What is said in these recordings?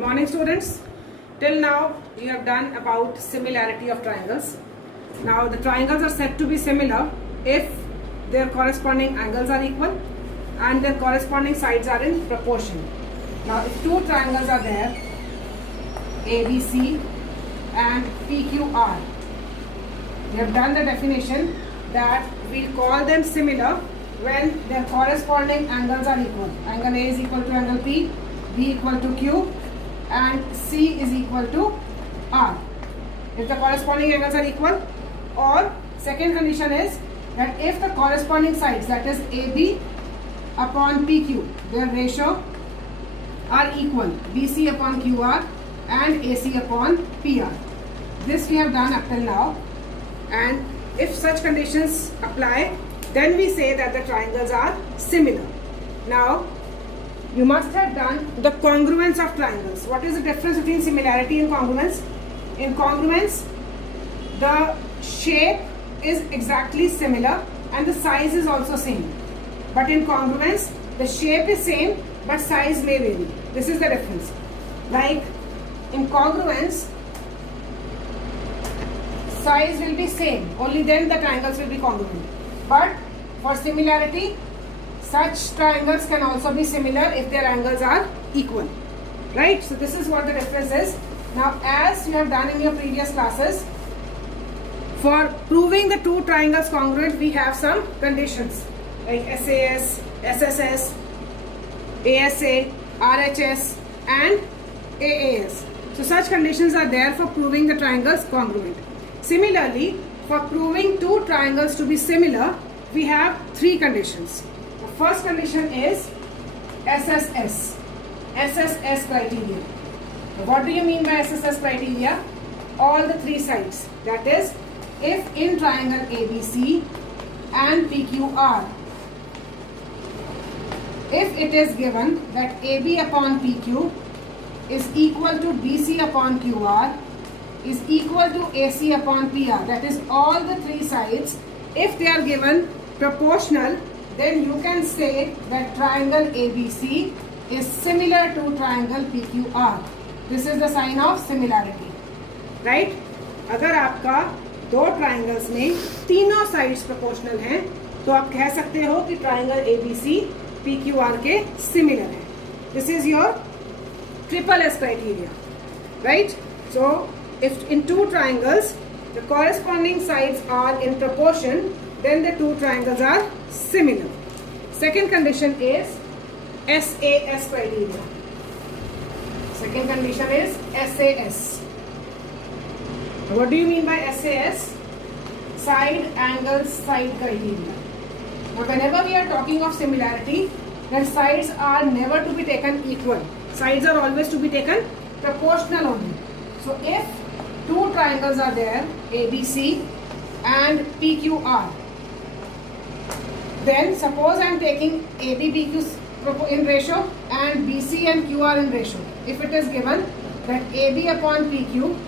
Morning students, till now we have done about similarity of triangles. Now the triangles are said to be similar if their corresponding angles are equal and their corresponding sides are in proportion. Now if two triangles are there, ABC and PQR, we have done the definition that we call them similar when their corresponding angles are equal. Angle A is equal to angle P, B equal to Q, and C is equal to R. If the corresponding angles are equal, or second condition is that if the corresponding sides, that is AB upon PQ, their ratio are equal, BC upon QR and AC upon PR. This we have done up till now, and if such conditions apply, then we say that the triangles are similar. Now you must have done the congruence of triangles. What is the difference between similarity and congruence? In congruence, the shape is exactly similar and the size is also same. But in congruence, the shape is same but size may vary. This is the difference. Like in congruence, size will be same, only then the triangles will be congruent. But for similarity, such triangles can also be similar if their angles are equal, right? So this is what the difference is. Now, as you have done in your previous classes, for proving the two triangles congruent, we have some conditions like SAS, SSS, ASA, RHS and AAS. So such conditions are there for proving the triangles congruent. Similarly, for proving two triangles to be similar, we have three conditions. First condition is SSS criteria. What do you mean by SSS criteria? All the three sides. That is, if in triangle ABC and PQR, if it is given that AB upon PQ is equal to BC upon QR is equal to AC upon PR, that is all the three sides, if they are given proportional, then you can say that triangle ABC is similar to triangle PQR. This is the sign of similarity, right? अगर आपका दो triangles में तीनों sides proportional हैं, तो आप कह सकते हो कि triangle ABC PQR के similar है. This is your triple S criteria, right? So if in two triangles the corresponding sides are in proportion, then the two triangles are similar. Second condition is SAS criteria. Second condition is SAS. What do you mean by SAS? Side angle side criteria. Now whenever we are talking of similarity, then sides are never to be taken equal. Sides are always to be taken proportional only. So if two triangles are there, ABC and PQR, then suppose I am taking AB PQ in ratio and BC and QR in ratio. If it is given that AB upon PQ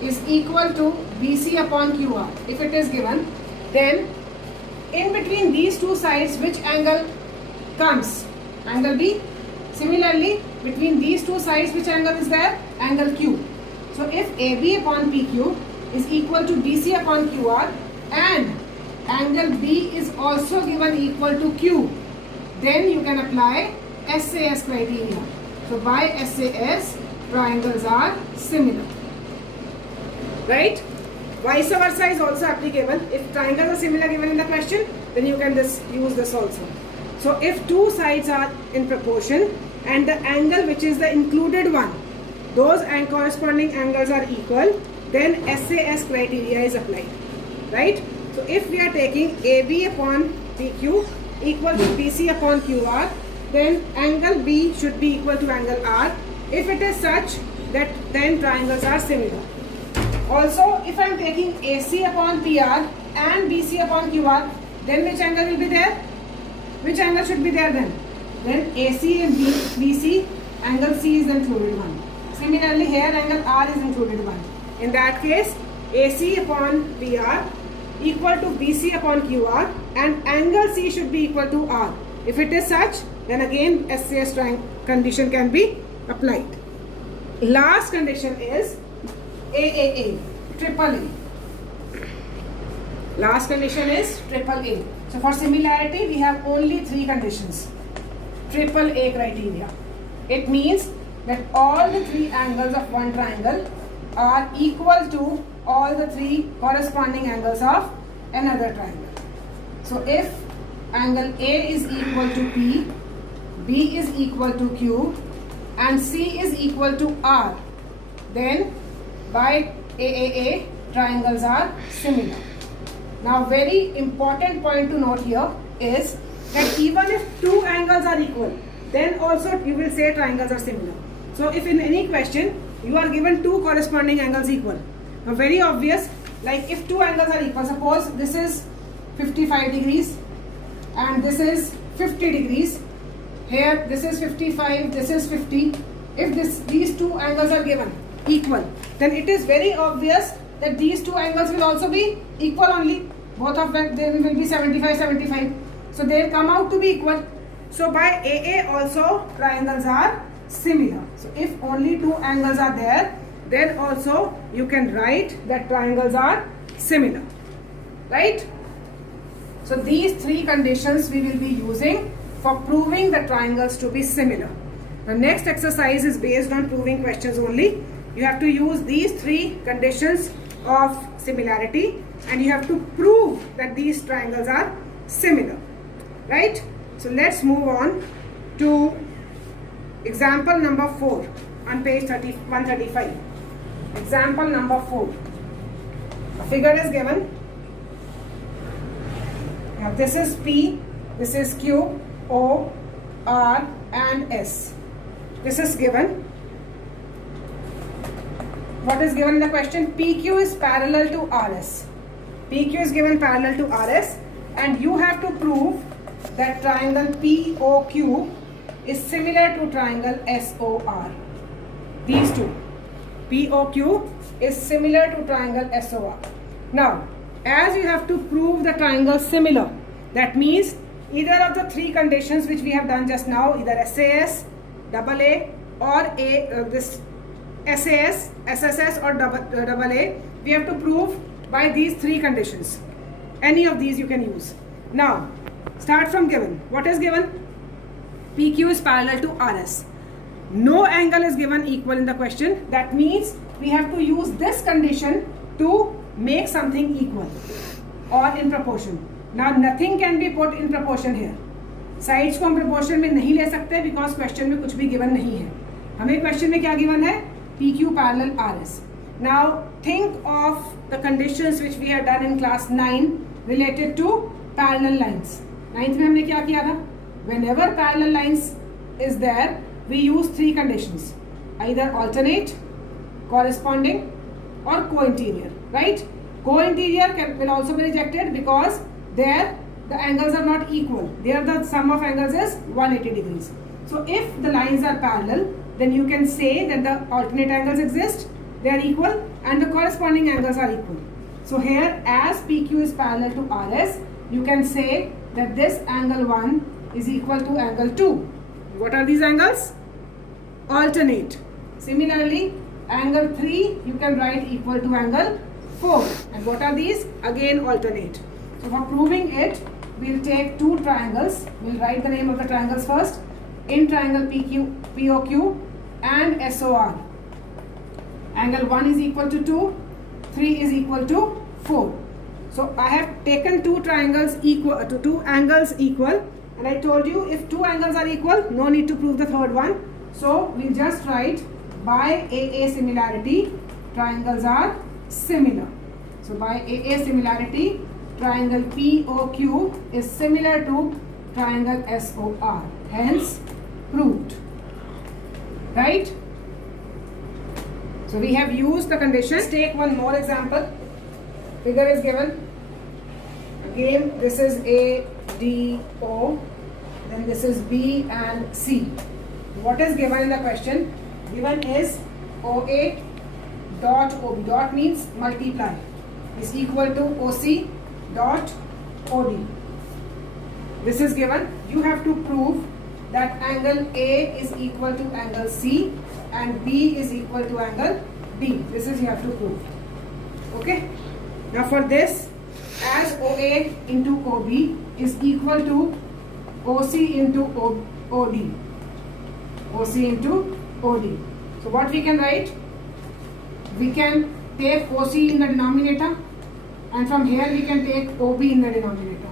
is equal to BC upon QR, if it is given, then in between these two sides, which angle comes? Angle B. Similarly, between these two sides, which angle is there? Angle Q. So if AB upon PQ is equal to BC upon QR and angle B is also given equal to Q, then you can apply SAS criteria. So by SAS, triangles are similar, right? Vice versa is also applicable. If triangles are similar given in the question, then you can just use this also. So if two sides are in proportion and the angle which is the included one, those and corresponding angles are equal, then SAS criteria is applied, right? So if we are taking AB upon PQ equal to BC upon QR, then angle B should be equal to angle R. If it is such that then triangles are similar. Also, if I am taking AC upon PR and BC upon QR, then which angle will be there? Which angle should be there then? Then AC and BC, angle C is included one. Similarly, here angle R is included one. In that case, AC upon PR equal to BC upon QR and angle C should be equal to R. If it is such, then again SAS condition can be applied. last condition is AAA, triple A. Last condition is triple A. So for similarity, we have only three conditions. Triple A criteria. It means that all the three angles of one triangle are equal to all the three corresponding angles of another triangle. So if angle A is equal to P, B is equal to Q, and C is equal to R, then by AAA triangles are similar. Now very important point to note here is that even if two angles are equal, then also you will say triangles are similar. So if in any question you are given two corresponding angles equal, now very obvious, like if two angles are equal, suppose this is 55 degrees and this is 50 degrees, here this is 55, this is 50. If these two angles are given equal, then it is very obvious that these two angles will also be equal only. Both of them then will be 75, 75. So they will come out to be equal. So by AA also triangles are similar. So if only two angles are there, then also you can write that triangles are similar. Right? So these three conditions we will be using for proving the triangles to be similar. The next exercise is based on proving questions only. You have to use these three conditions of similarity and you have to prove that these triangles are similar. Right? So let's move on to example number 4 on page 135. Example number 4. A figure is given. Now this is P, this is Q, O, R and S. This is given. What is given in the question? PQ is parallel to RS. PQ is given parallel to RS and you have to prove that triangle POQ is similar to triangle SOR. These two. POQ is similar to triangle SOR. Now, as you have to prove the triangle similar, that means either of the three conditions which we have done just now, either SAS, AA or this SAS, SSS or AA, we have to prove by these three conditions. Any of these you can use. Now, start from given. What is given? PQ is parallel to RS. No angle is given equal in the question. That means we have to use this condition to make something equal or in proportion. Now nothing can be put in proportion here. Sides को हम proportion में नहीं ले सकते because question में कुछ भी given नहीं है. हमें question में क्या given है? PQ parallel RS. Now think of the conditions which we have done in class 9 related to parallel lines. 9th में हमने क्या किया था? Whenever parallel lines is there, we use three conditions. Either alternate, corresponding or co-interior. Right? Co-interior will also be rejected because there the angles are not equal. There the sum of angles is 180 degrees. So if the lines are parallel, then you can say that the alternate angles exist, they are equal and the corresponding angles are equal. So here as PQ is parallel to RS, you can say that this angle 1 is equal to angle 2. What are these angles? Alternate. Similarly, angle 3 you can write equal to angle 4. And what are these? Again alternate. So for proving it, we'll take two triangles. We'll write the name of the triangles first. In triangle POQ and SOR. Angle 1 is equal to 2, 3 is equal to 4. So I have taken two triangles equal to two angles equal, and I told you if two angles are equal, no need to prove the third one. So we'll just write by AA similarity, triangles are similar. So by AA similarity, triangle POQ is similar to triangle SOR. Hence, proved. Right? So we have used the conditions. Take one more example. Figure is given. Again, this is A, D, O. Then this is B and C. What is given in the question? Given is OA dot OB. Dot means multiply. Is equal to OC dot OD. This is given. You have to prove that angle A is equal to angle C and B is equal to angle D. This is you have to prove. Okay. Now for this, as OA into OB is equal to OC into OD. OC into OD. So what we can write? We can take OC in the denominator, and from here we can take OB in the denominator.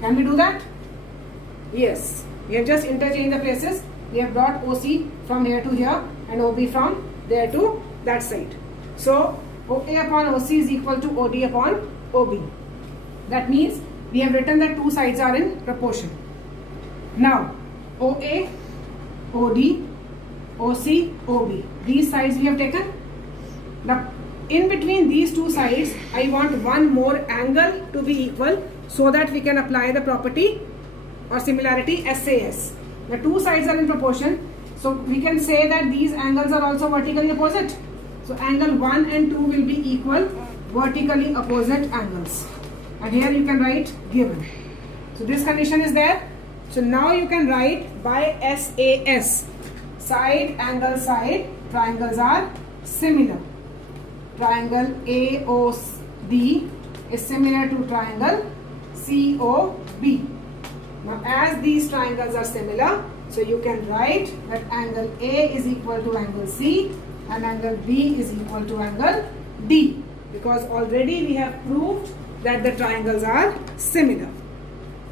Can we do that? Yes. We have just interchanged the places. We have brought OC from here to here and OB from there to that side. So OA upon OC is equal to OD upon OB. That means we have written that two sides are in proportion. Now OA, OD, OC, OB. These sides we have taken. Now in between these two sides, I want one more angle to be equal so that we can apply the property or similarity SAS. The two sides are in proportion, so we can say that these angles are also vertically opposite. So angle 1 and 2 will be equal vertically opposite angles. And here you can write given. So this condition is there. So now you can write by SAS. Side, angle, side, triangles are similar. Triangle AOD is similar to triangle COB. Now as these triangles are similar, so you can write that angle A is equal to angle C and angle B is equal to angle D, because already we have proved that the triangles are similar.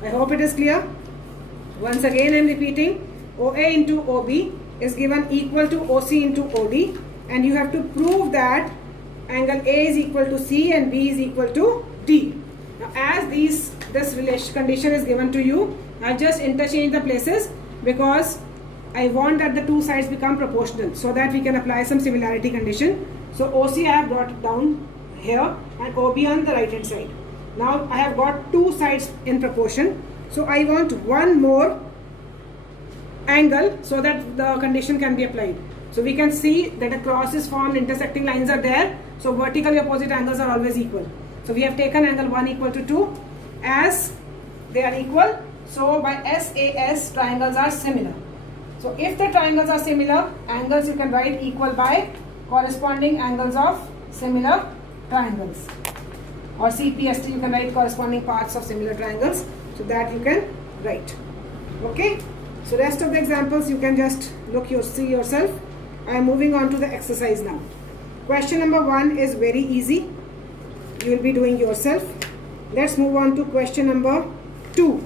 I hope it is clear. Once again I am repeating, OA into OB is given equal to OC into OD, and you have to prove that angle A is equal to C and B is equal to D. Now as this relation condition is given to you, I just interchange the places because I want that the two sides become proportional so that we can apply some similarity condition. So OC I have brought down here and OB on the right hand side. Now I have got two sides in proportion, so I want one more angle so that the condition can be applied. So we can see that a cross is formed, intersecting lines are there, so vertically opposite angles are always equal. So we have taken angle 1 equal to 2 as they are equal. So by SAS, triangles are similar. So if the triangles are similar, angles you can write equal by corresponding angles of similar triangles. Or CPST, you can write corresponding parts of similar triangles. So that you can write. Okay. So rest of the examples you can just see yourself. I am moving on to the exercise now. Question number 1 is very easy. You will be doing yourself. Let's move on to question number 2.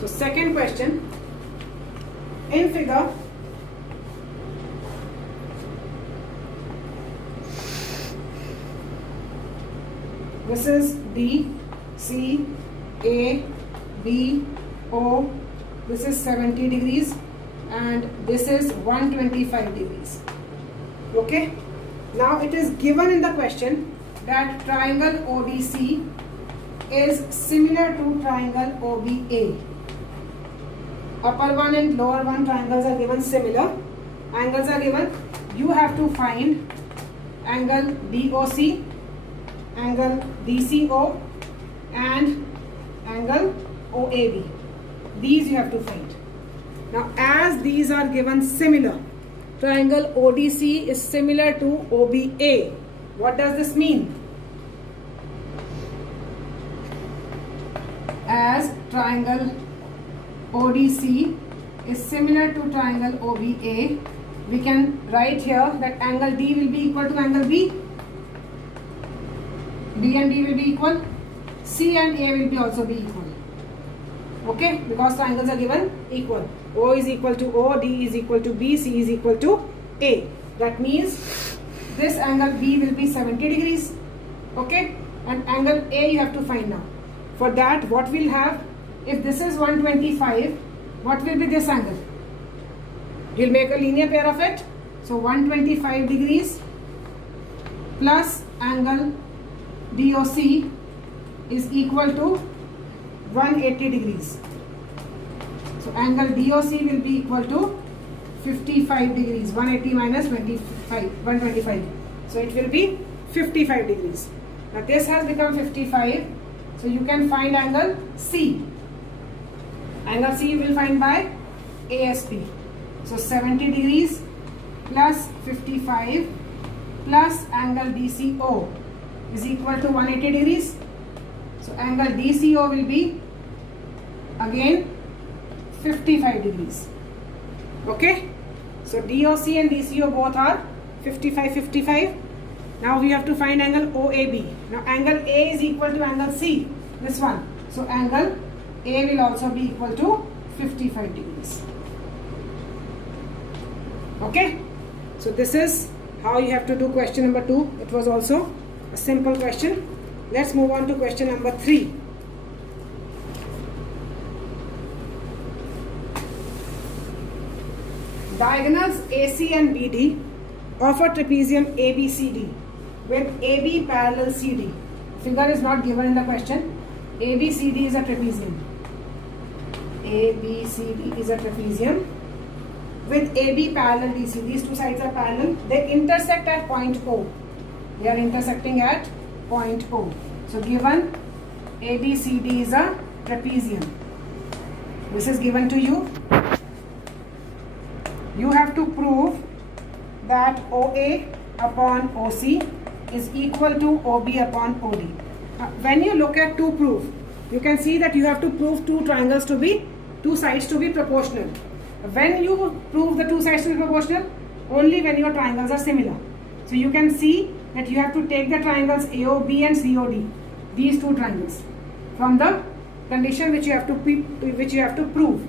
So second question, in figure, this is D, C, A, B, O, this is 70 degrees and this is 125 degrees. Okay. Now it is given in the question that triangle ODC is similar to triangle OBA. Upper one and lower one triangles are given similar. Angles are given. You have to find angle DOC, angle DCO and angle OAB. These you have to find. Now as these are given similar, triangle ODC is similar to OBA. What does this mean? As triangle ODC is similar to triangle OBA, we can write here that angle D will be equal to angle B. D and D will be equal. C and A will be also be equal. Okay, because triangles are given equal. O is equal to O, D is equal to B, C is equal to A. That means this angle B will be 70 degrees. Okay, and angle A you have to find now. For that, what we'll have, if this is 125, what will be this angle? You'll make a linear pair of it. So 125 degrees plus angle DOC is equal to 180 degrees. So angle DOC will be equal to 55 degrees. 180 minus 125. So it will be 55 degrees. Now this has become 55. So you can find angle C. Angle C you will find by ASP. So 70 degrees plus 55 plus angle DCO is equal to 180 degrees. So angle DCO will be again 55 degrees. Okay. So DOC and DCO both are 55, 55. Now we have to find angle OAB. Now angle A is equal to angle C, this one. So angle A will also be equal to 55 degrees. Okay. So this is how you have to do question number 2. It was also a simple question. Let's move on to question number 3. Diagonals AC and BD of a trapezium ABCD with AB parallel CD. Figure is not given in the question. ABCD is a trapezium. ABCD is a trapezium with AB parallel DC. These two sides are parallel. They intersect at point O. They are intersecting at point O. So given ABCD is a trapezium. This is given to you. You have to prove that OA upon OC is equal to OB upon OD. When you look at two proof, you can see that you have to prove two sides to be proportional. When you prove the two sides to be proportional, only when your triangles are similar. So you can see that you have to take the triangles AOB and COD, these two triangles, from the condition which you have to prove.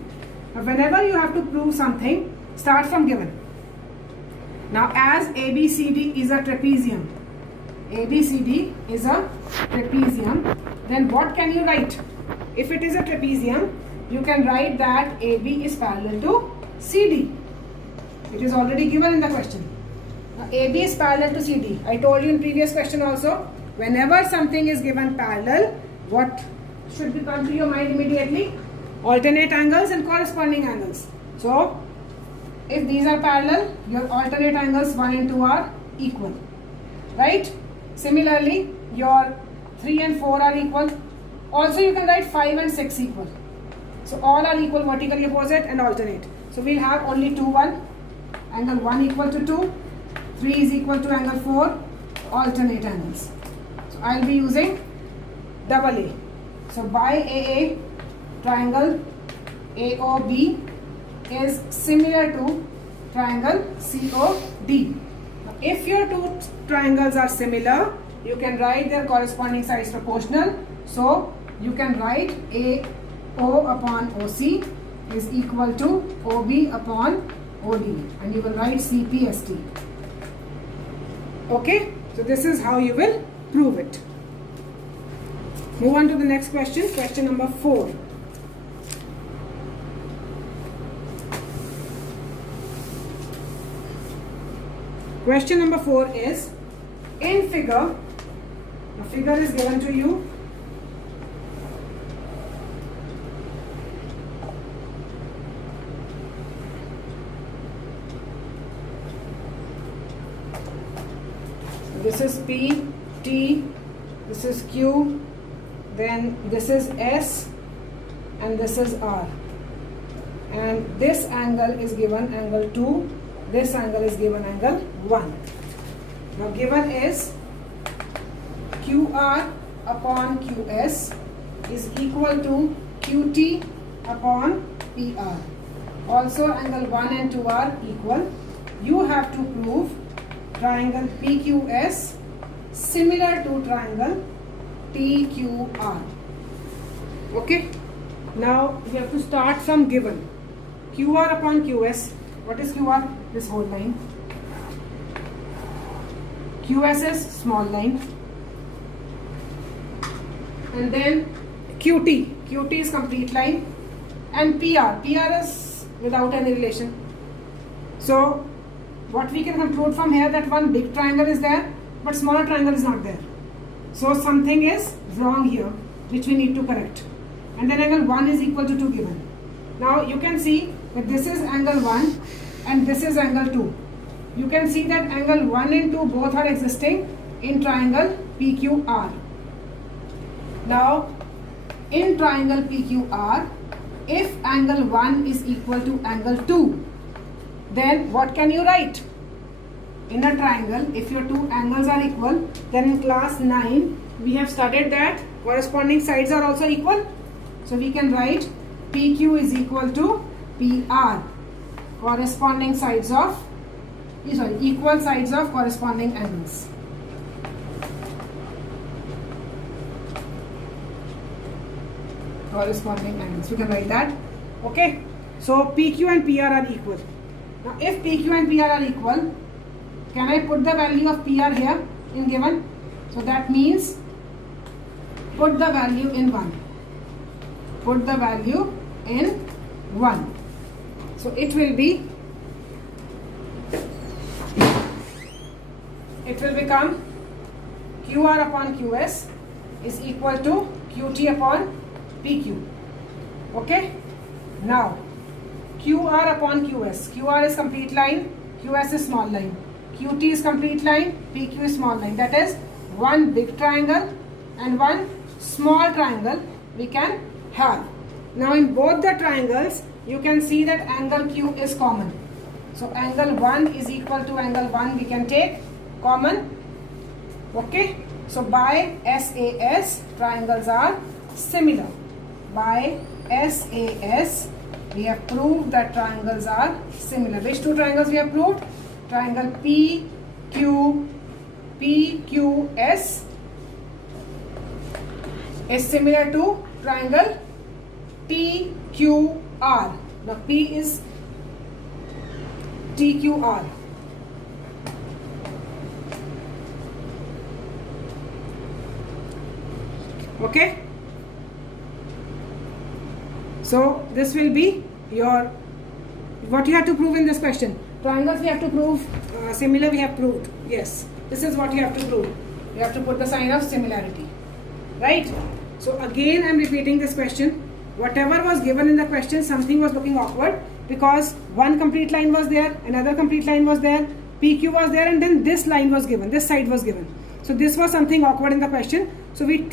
Whenever you have to prove something, start from given. Now as ABCD is a trapezium, then what can you write? If it is a trapezium, you can write that AB is parallel to CD. It is already given in the question. Now AB is parallel to CD. I told you in previous question also, whenever something is given parallel, what should come to your mind immediately? Alternate angles and corresponding angles. So if these are parallel, your alternate angles 1 and 2 are equal, right? Similarly, your 3 and 4 are equal. Also you can write 5 and 6 equal. So all are equal, vertically opposite and alternate. So we'll have only 2, 1. Angle 1 equal to 2. 3 is equal to angle 4. Alternate angles. So I'll be using double A. So by AA, triangle AOB is similar to triangle COD. Now, if your two triangles are similar, you can write their corresponding sides proportional. So you can write AO upon OC is equal to OB upon OD, and you will write CPST. Okay, so this is how you will prove it. Move on to the next question, question number 4. Question number 4 is, in figure, the figure is given to you. This is P, T, this is Q, then this is S, and this is R. And this angle is given angle 2. This angle is given angle 1. Now given is QR upon QS is equal to QT upon PR. Also angle 1 and 2 are equal. You have to prove triangle PQS similar to triangle TQR. Okay. Now we have to start from given. QR upon QS. What is QR? This whole line. QS is small line. And then QT. QT is complete line. And PR. PR is without any relation. So what we can conclude from here, that one big triangle is there, but smaller triangle is not there. So something is wrong here, which we need to correct. And then angle 1 is equal to 2 given. Now you can see that this is angle 1 and this is angle 2. You can see that angle 1 and 2 both are existing in triangle PQR. Now in triangle PQR, if angle 1 is equal to angle 2, then what can you write? In a triangle, if your two angles are equal, then in class 9 we have studied that corresponding sides are also equal. So we can write PQ is equal to PR, corresponding sides of, equal sides of corresponding angles. Corresponding angles, we can write that. Okay, so PQ and PR are equal. Now if PQ and PR are equal, can I put the value of PR here in given? So that means put the value in 1. Put the value in 1. So it will become QR upon QS is equal to QT upon PQ. Okay. Now QR upon QS. QR is complete line, QS is small line. QT is complete line, PQ is small line. That is one big triangle and one small triangle we can have. Now in both the triangles, you can see that angle Q is common. So angle 1 is equal to angle 1 we can take common. Okay. So by SAS, triangles are similar. By SAS, we have proved that triangles are similar. Which two triangles we have proved? Triangle PQS is similar to triangle TQR. Now P is TQR. Okay. So this will be your, what you have to prove in this question. Triangles we have to prove similar, we have proved. Yes, this is what you have to prove. You have to put the sign of similarity. Right? So again I am repeating this question. Whatever was given in the question, something was looking awkward because one complete line was there, another complete line was there, PQ was there, and then this line was given, this side was given. So this was something awkward in the question. So we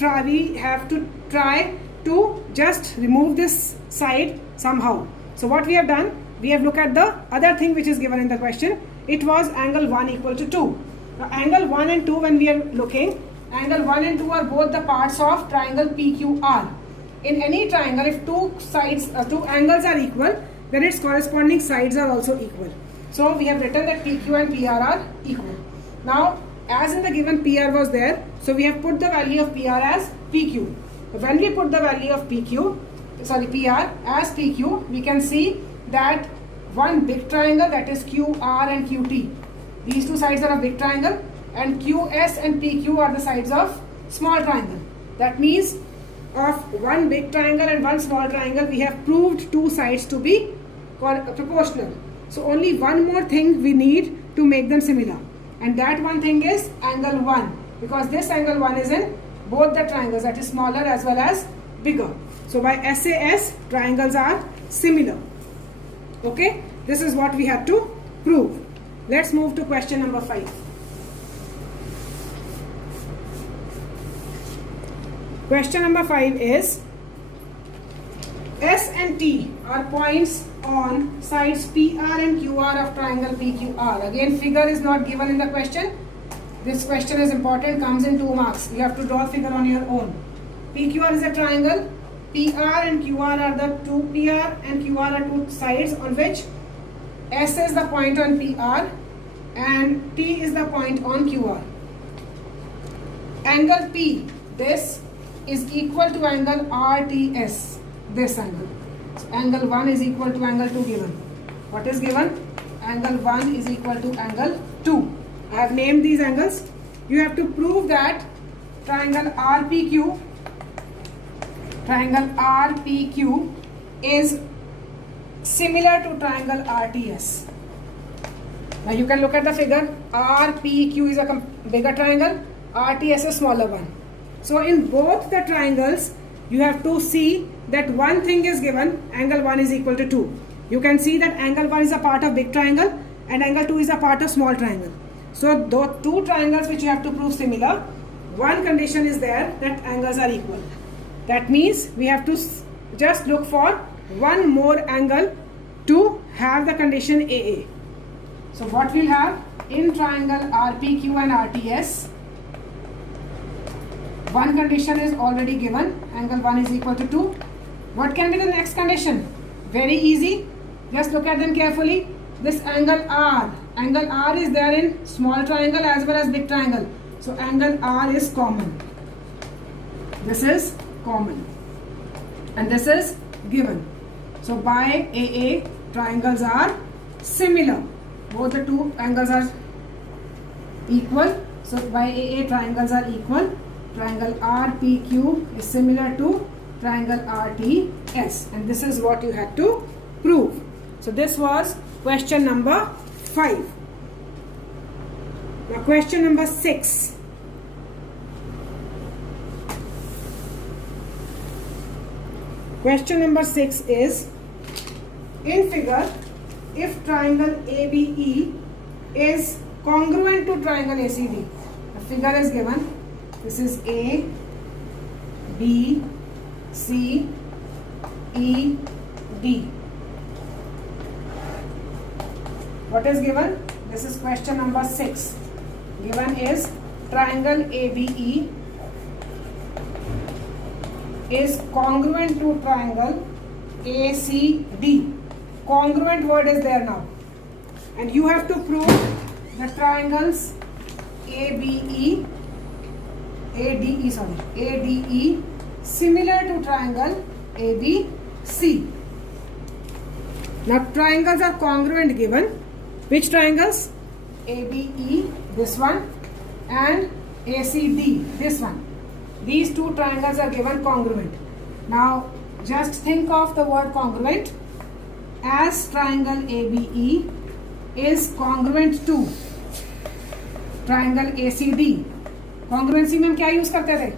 have to try to just remove this side somehow. So what we have done, we have looked at the other thing which is given in the question. It was angle 1 equal to 2. Now angle 1 and 2, when we are looking, angle 1 and 2 are both the parts of triangle PQR. In any triangle, if two angles are equal, then its corresponding sides are also equal. So we have written that PQ and PR are equal. Now as in the given PR was there, so we have put the value of PR as PQ. When we put the value of PR as PQ, we can see that one big triangle, that is QR and QT. These two sides are a big triangle, and QS and PQ are the sides of small triangle. That means of one big triangle and one small triangle, we have proved two sides to be proportional. So only one more thing we need to make them similar, and that one thing is angle 1, because this angle 1 is in both the triangles, that is smaller as well as bigger. So by SAS, triangles are similar. Okay, this is what we have to prove. Let's move to question number 5. Question number 5 is, S and T are points on sides PR and QR of triangle PQR. Again, figure is not given in the question. This question is important, comes in 2 marks. You have to draw figure on your own. PQR is a triangle. PR and QR are the two, PR and QR are two sides on which S is the point on PR and T is the point on QR. Angle P, this is equal to angle RTS, this angle. So angle 1 is equal to angle 2 given. What is given? Angle 1 is equal to angle 2. I have named these angles. You have to prove that triangle RPQ is similar to triangle RTS. Now you can look at the figure. RPQ is a bigger triangle, RTS is smaller one. So in both the triangles, you have to see that one thing is given, angle 1 is equal to 2. You can see that angle 1 is a part of big triangle and angle 2 is a part of small triangle. So those two triangles which you have to prove similar, one condition is there that angles are equal. That means we have to just look for one more angle to have the condition AA. So what we'll have in triangle RPQ and RTS, one condition is already given, angle 1 is equal to 2. What can be the next condition? Very easy. Just look at them carefully. This angle R is there in small triangle as well as big triangle. So angle R is common. This is common. And this is given. So by AA, triangles are similar. Both the two angles are equal. So by AA, triangles are equal. Triangle RPQ is similar to triangle RTS. And this is what you had to prove. So this was question number 5. Now question number 6. Question number 6 is, in figure, if triangle ABE is congruent to triangle ACD. The figure is given. This is A, B, C, E, D. What is given? This is question number 6. Given is triangle ABE is congruent to triangle ACD. Congruent word is there now. And you have to prove the triangles ADE similar to triangle ABC. Now triangles are congruent given. Which triangles? ABE, this one, and ACD, this one. These two triangles are given congruent. Now just think of the word congruent as triangle ABE is congruent to triangle ACD. Congruency में हम क्या use करते थे?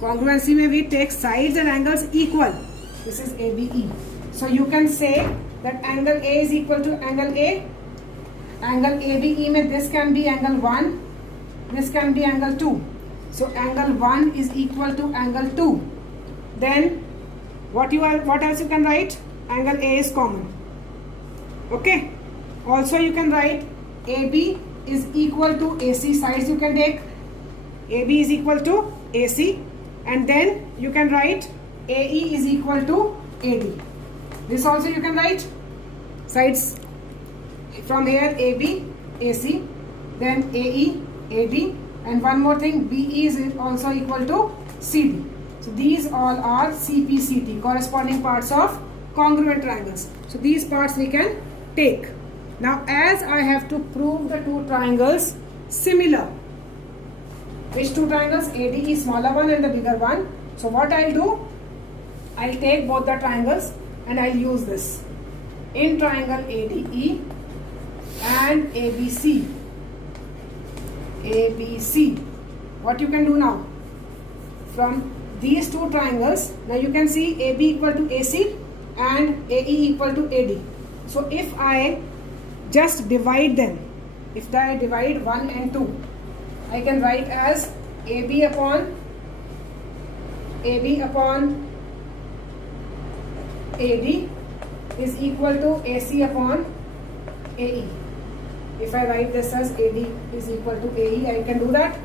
Congruency में we take sides and angles equal. This is ABE. So you can say that angle A is equal to angle A. Angle ABE में this can be angle 1, this can be angle 2. So angle 1 is equal to angle 2. Then what else you can write? Angle A is common. Okay. Also you can write AB is equal to AC. Sides you can take. AB is equal to AC. And then you can write AE is equal to AD. This also you can write. Sides from here AB, AC, then AE, AD, and one more thing, BE is also equal to CD. So these all are CPCT, corresponding parts of congruent triangles. So these parts we can take. Now as I have to prove the two triangles similar. Which two triangles? ADE, smaller one and the bigger one. So what I'll do? I'll take both the triangles and I'll use this. In triangle ADE and ABC. ABC. What you can do now? From these two triangles, now you can see AB equal to AC and AE equal to AD. So if I just divide them, if I divide 1 and 2, I can write as AB upon AD is equal to AC upon AE. If I write this as AD is equal to AE, I can do that.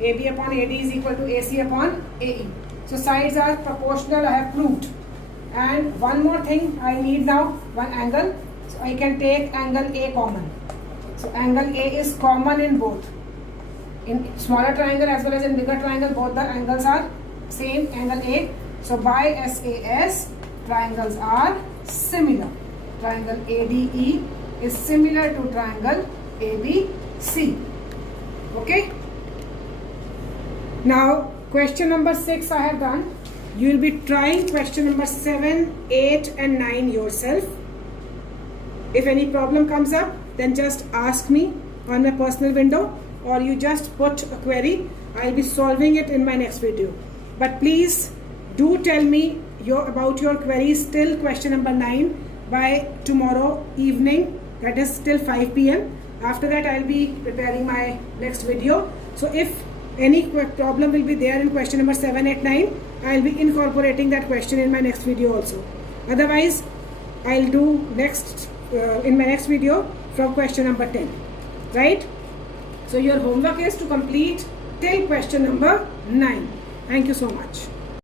AB upon AD is equal to AC upon AE. So sides are proportional, I have proved. And one more thing I need now, one angle. So I can take angle A common. So angle A is common in both. In smaller triangle as well as in bigger triangle, both the angles are same, angle A. So by SAS, triangles are similar. Triangle ADE is similar to triangle ABC. Okay. Now question number 6 I have done. You will be trying question number 7, 8 and 9 yourself. If any problem comes up, then just ask me on my personal window, or you just put a query. I'll be solving it in my next video. But please do tell me about your queries till question number 9 by tomorrow evening, that is till 5 p.m. After that I'll be preparing my next video. So if any problem will be there in question number 7, 8, 9, I'll be incorporating that question in my next video also. Otherwise, I'll do next in my next video from question number 10. Right? So your homework is to complete till question number 9. Thank you so much.